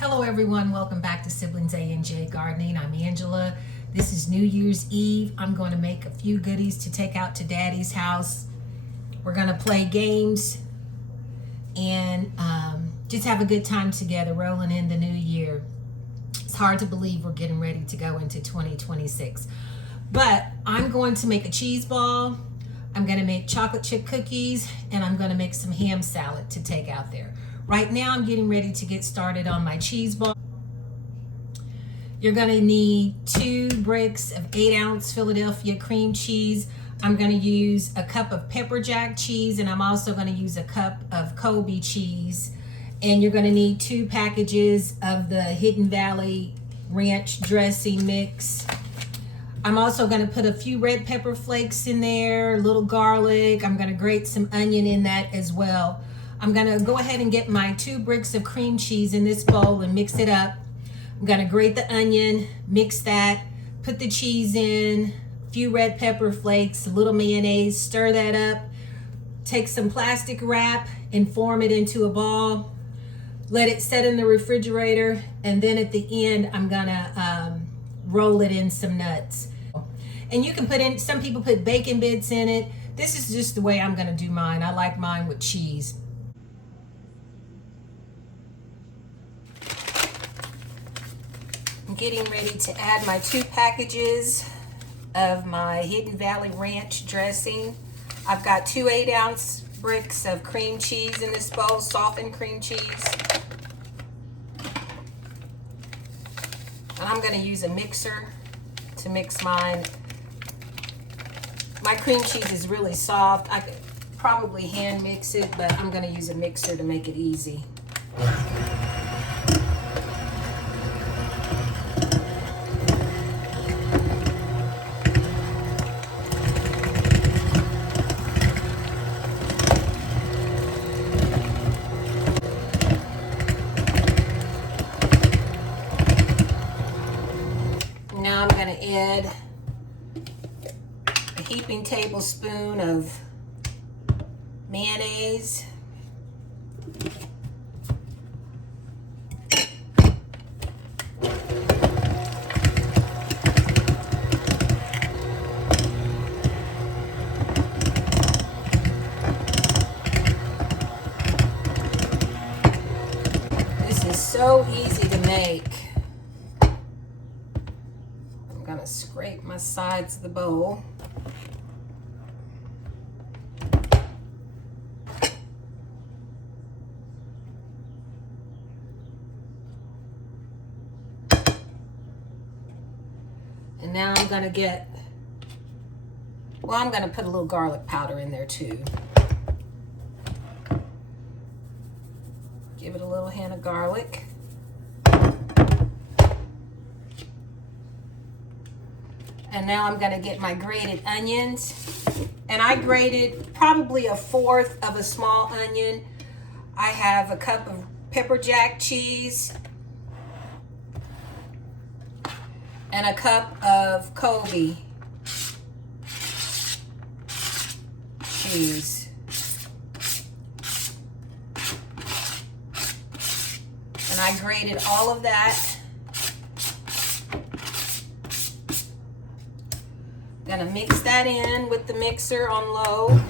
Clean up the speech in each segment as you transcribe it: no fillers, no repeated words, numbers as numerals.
Hello everyone, welcome back to Siblings A&J Gardening. I'm Angela. This is New Year's Eve. I'm going to make a few goodies to take out to Daddy's house. We're going to play games and just have a good time together rolling in the new year. It's hard to believe we're getting ready to go into 2026. But I'm going to make a cheese ball. I'm going to make chocolate chip cookies, and I'm going to make some ham salad to take out there. Right now, I'm getting ready to get started on my cheese ball. You're going to need 2 bricks of 8-ounce Philadelphia cream cheese. I'm going to use a cup of pepper jack cheese, and I'm also going to use a cup of Colby cheese. And you're going to need 2 packages of the Hidden Valley ranch dressing mix. I'm also going to put a few red pepper flakes in there, a little garlic. I'm going to grate some onion in that as well. I'm going to go ahead and get my 2 bricks of cream cheese in this bowl and mix it up. I'm going to grate the onion, mix that, put the cheese in, a few red pepper flakes, a little mayonnaise, stir that up, take some plastic wrap and form it into a ball. Let it set in the refrigerator, and then at the end, I'm going to roll it in some nuts. And you can put in, some people put bacon bits in it. This is just the way I'm going to do mine. I like mine with cheese. I'm getting ready to add my 2 packages of my Hidden Valley ranch dressing. I've got 2 8-ounce bricks of cream cheese in this bowl, softened cream cheese. And I'm going to use a mixer to mix mine. My cream cheese is really soft. I could probably hand mix it, but I'm going to use a mixer to make it easy. Now I'm going to add a heaping tablespoon of mayonnaise. This is so easy to make. I'm going to scrape my sides of the bowl. And now I'm going to get, well, I'm going to put a little garlic powder in there too. Give it a little hint of garlic. And now I'm going to get my grated onions. And I grated probably 1/4 of a small onion. I have a cup of pepper jack cheese and a cup of Colby cheese. And I grated all of that. Gonna mix that in with the mixer on low.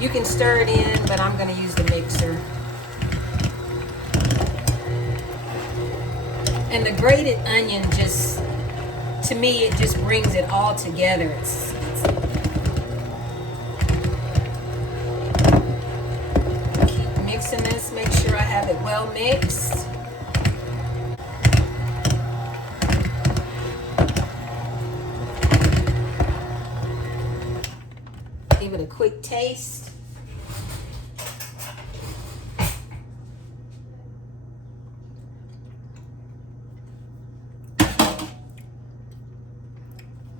You can stir it in, but I'm gonna use the mixer. And the grated onion just, to me, it just brings it all together. Keep mixing this, make sure I have it well mixed. Give it a quick taste.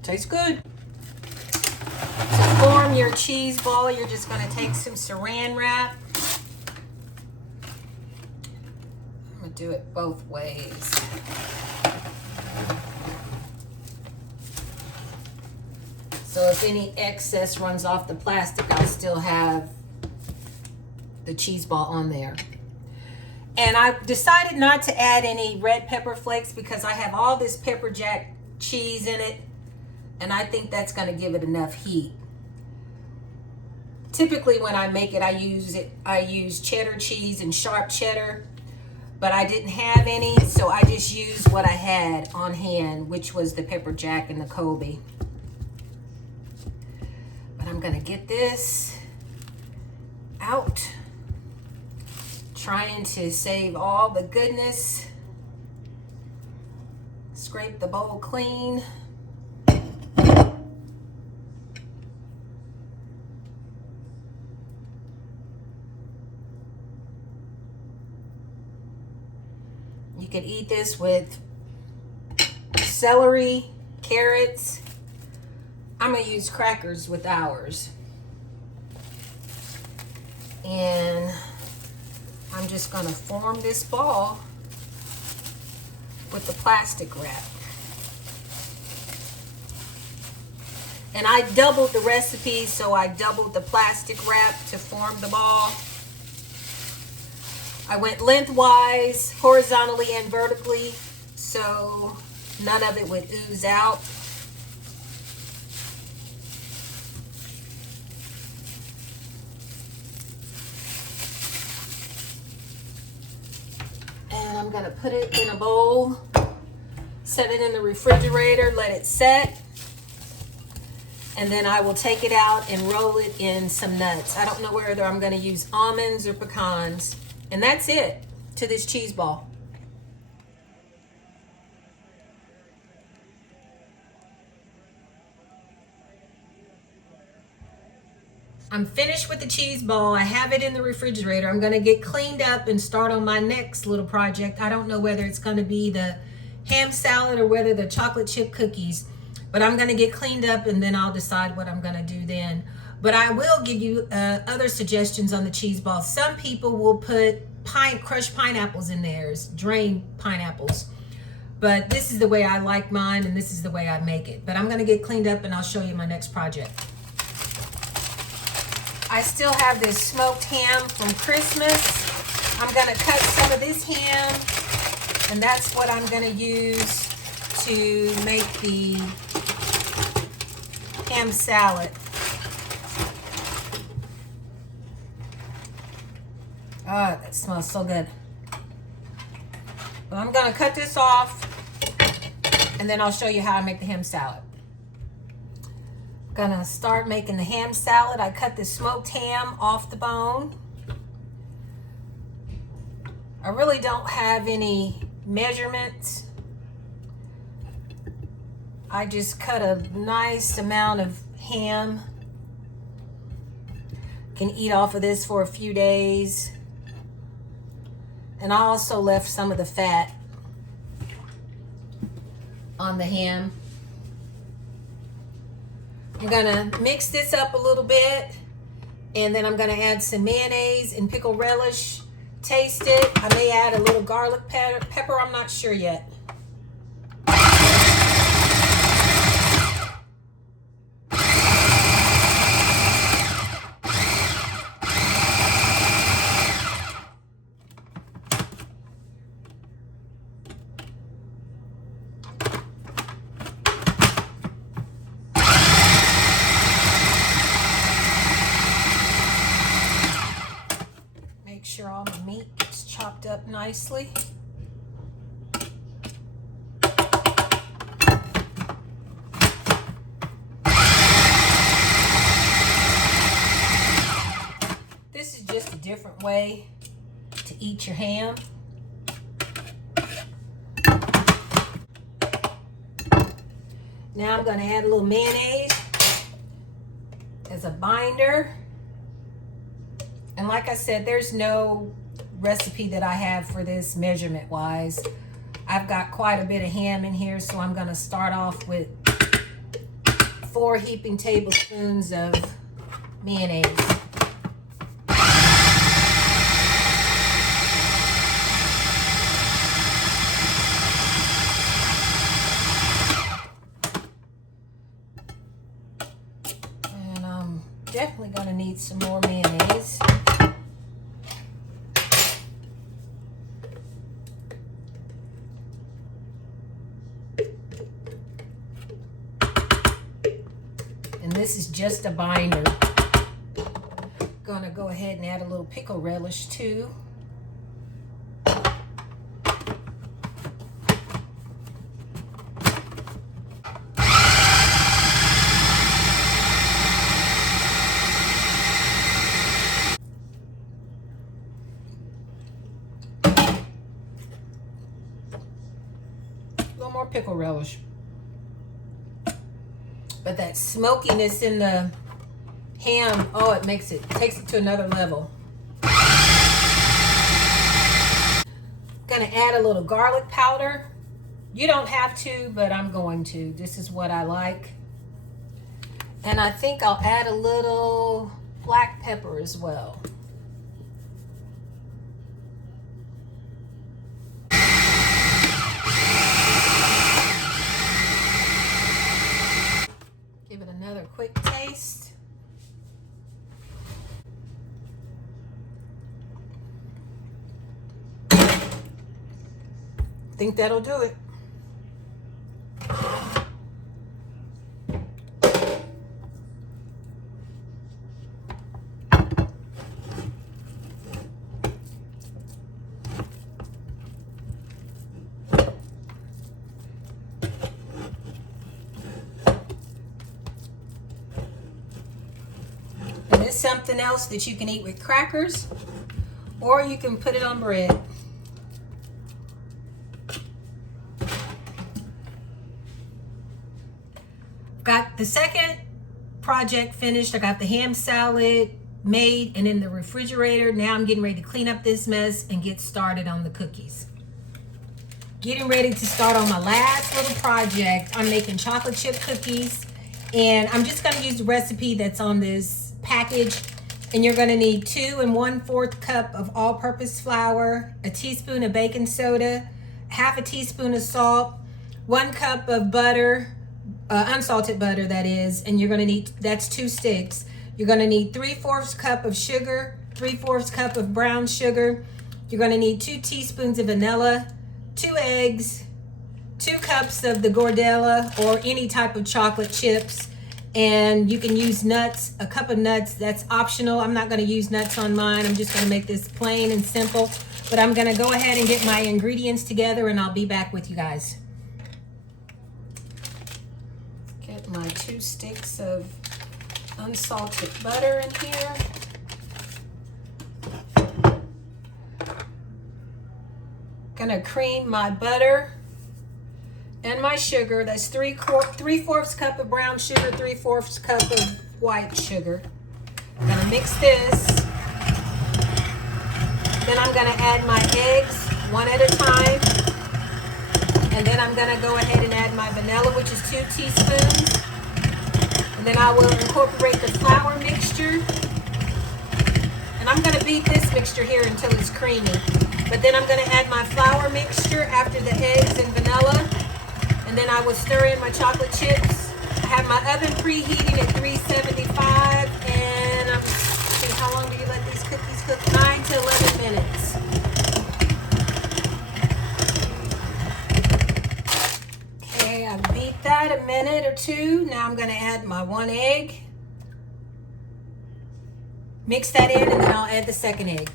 Tastes good. To form your cheese ball, you're just going to take some saran wrap. I'm going to do it both ways. So if any excess runs off the plastic, I'll still have the cheese ball on there. And I decided not to add any red pepper flakes because I have all this pepper jack cheese in it, and I think that's going to give it enough heat. Typically when I make it, I use cheddar cheese and sharp cheddar, but I didn't have any, so I just used what I had on hand, which was the pepper jack and the Colby. But I'm going to get this out, trying to save all the goodness. Scrape the bowl clean. You could eat this with celery, carrots. I'm gonna use crackers with ours. And I'm just gonna form this ball with the plastic wrap. And I doubled the recipe, so I doubled the plastic wrap to form the ball. I went lengthwise, horizontally and vertically, so none of it would ooze out. And I'm gonna put it in a bowl, set it in the refrigerator, let it set, and then I will take it out and roll it in some nuts. I don't know whether I'm gonna use almonds or pecans. And that's it to this cheese ball. I'm finished with the cheese ball. I have it in the refrigerator. I'm gonna get cleaned up and start on my next little project. I don't know whether it's gonna be the ham salad or whether the chocolate chip cookies, but I'm gonna get cleaned up and then I'll decide what I'm gonna do then. But I will give you other suggestions on the cheese ball. Some people will put crushed pineapples in theirs, drained pineapples. But this is the way I like mine, and this is the way I make it. But I'm going to get cleaned up and I'll show you my next project. I still have this smoked ham from Christmas. I'm going to cut some of this ham, and that's what I'm going to use to make the ham salad. Oh, that smells so good. Well, I'm gonna cut this off and then I'll show you how I make the ham salad. I'm gonna start making the ham salad. I cut the smoked ham off the bone. I really don't have any measurements. I just cut a nice amount of ham. Can eat off of this for a few days. And I also left some of the fat on the ham. I'm gonna mix this up a little bit, and then I'm gonna add some mayonnaise and pickle relish. Taste it. I may add a little garlic pepper, I'm not sure yet. Make sure all the meat gets chopped up nicely. This is just a different way to eat your ham. Now I'm going to add a little mayonnaise as a binder. And like I said, there's no recipe that I have for this measurement wise. I've got quite a bit of ham in here, so I'm going to start off with 4 heaping tablespoons of mayonnaise. And I'm definitely going to need some more mayonnaise. this is just a binder. Gonna go ahead and add a little pickle relish too. More pickle relish, but that smokiness in the ham, oh, it takes it to another level. Gonna add a little garlic powder. You don't have to, but I'm going to. This is what I like. And I think I'll add a little black pepper as well. Give it another quick taste. Think that'll do it. And it's something else that you can eat with crackers, or you can put it on bread. Got the second project finished. I got the ham salad made and in the refrigerator. Now I'm getting ready to clean up this mess and get started on the cookies. Getting ready to start on my last little project. I'm making chocolate chip cookies, and I'm just gonna use the recipe that's on this package. And you're gonna need 2 1/4 cup of all-purpose flour, a teaspoon of baking soda, half a teaspoon of salt, 1 cup of butter, unsalted butter that is, and you're gonna need, that's 2 sticks. You're gonna need 3/4 cup of sugar, 3/4 cup of brown sugar. You're gonna need 2 teaspoons of vanilla, 2 eggs, 2 cups of the Gordella or any type of chocolate chips, and you can use nuts, a cup of nuts, that's optional. I'm not gonna use nuts on mine. I'm just gonna make this plain and simple, but I'm gonna go ahead and get my ingredients together and I'll be back with you guys. Get my 2 sticks of unsalted butter in here. Gonna cream my butter and my sugar. That's 3/4 cup of brown sugar, 3/4 cup of white sugar. I'm gonna mix this. Then I'm gonna add my eggs one at a time. And then I'm gonna go ahead and add my vanilla, which is 2 teaspoons. And then I will incorporate the flour mixture. And I'm gonna beat this mixture here until it's creamy. But then I'm gonna add my flour mixture after the eggs and vanilla. And then I will stir in my chocolate chips. I have my oven preheating at 375. And I'm see, how long do you let these cookies cook? 9 to 11 minutes. Okay, I beat that a minute or 2. Now I'm gonna add my 1 egg. Mix that in, and then I'll add the second egg.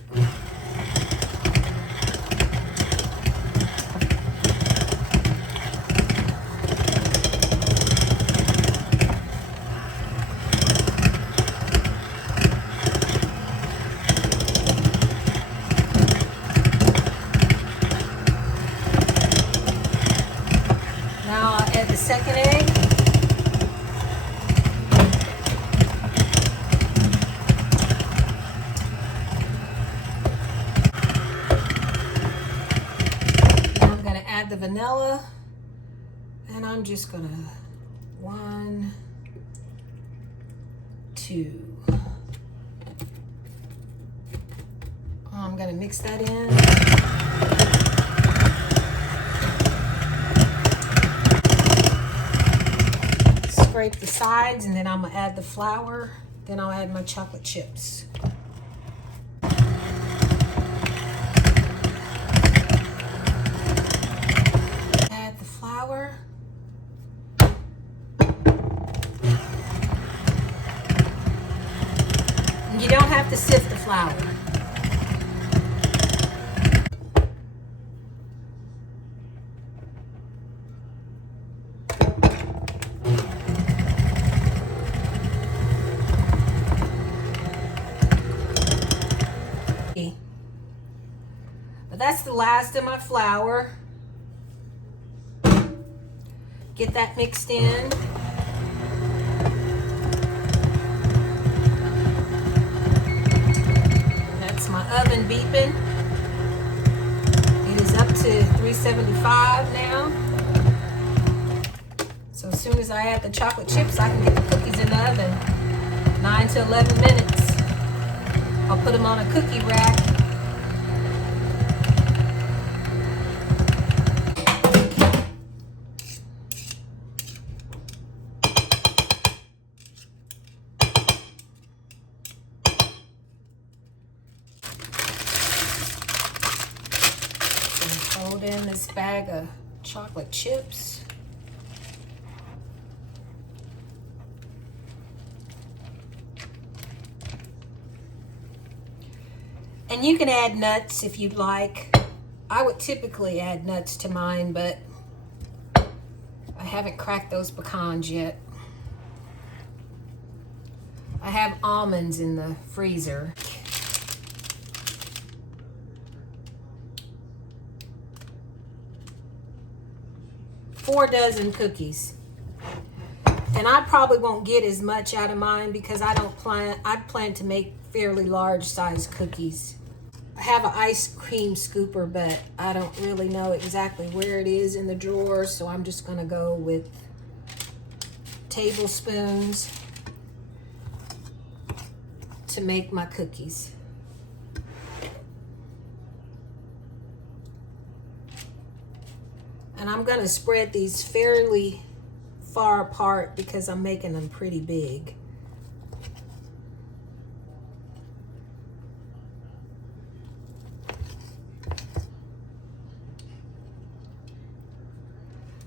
Now I'll add the second egg. The vanilla, and I'm just gonna 1, 2. I'm gonna mix that in. Scrape the sides, and then I'm gonna add the flour. Then I'll add my chocolate chips. to sift the flour. But that's the last of my flour. Get that mixed in. That's my oven beeping. It is up to 375 now. So as soon as I add the chocolate chips, I can get the cookies in the oven. 9 to 11 minutes. I'll put them on a cookie rack. Fold in this bag of chocolate chips. And you can add nuts if you'd like. I would typically add nuts to mine, but I haven't cracked those pecans yet. I have almonds in the freezer. Four dozen cookies. And I probably won't get as much out of mine because I plan to make fairly large size cookies. I have an ice cream scooper, but I don't really know exactly where it is in the drawer, so I'm just gonna go with tablespoons to make my cookies. And I'm gonna spread these fairly far apart because I'm making them pretty big.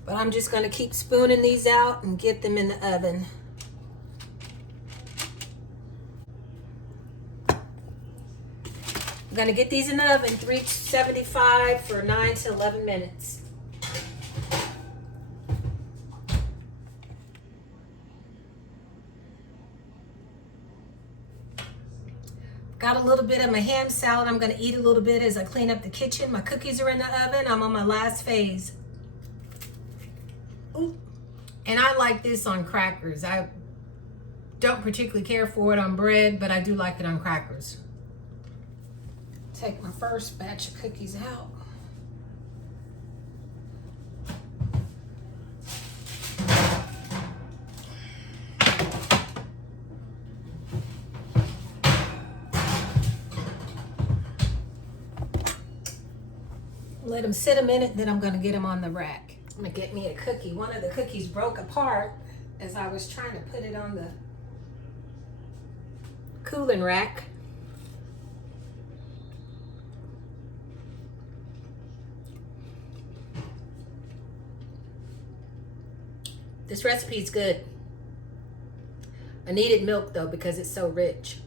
But I'm just gonna keep spooning these out and get them in the oven. I'm gonna get these in the oven, 375 for 9 to 11 minutes. Got a little bit of my ham salad. I'm gonna eat a little bit as I clean up the kitchen. My cookies are in the oven. I'm on my last phase. Ooh. And I like this on crackers. I don't particularly care for it on bread, but I do like it on crackers. Take my first batch of cookies out. Let them sit a minute, then I'm gonna get them on the rack. I'm gonna get me a cookie. One of the cookies broke apart as I was trying to put it on the cooling rack. This recipe is good. I needed milk though because it's so rich.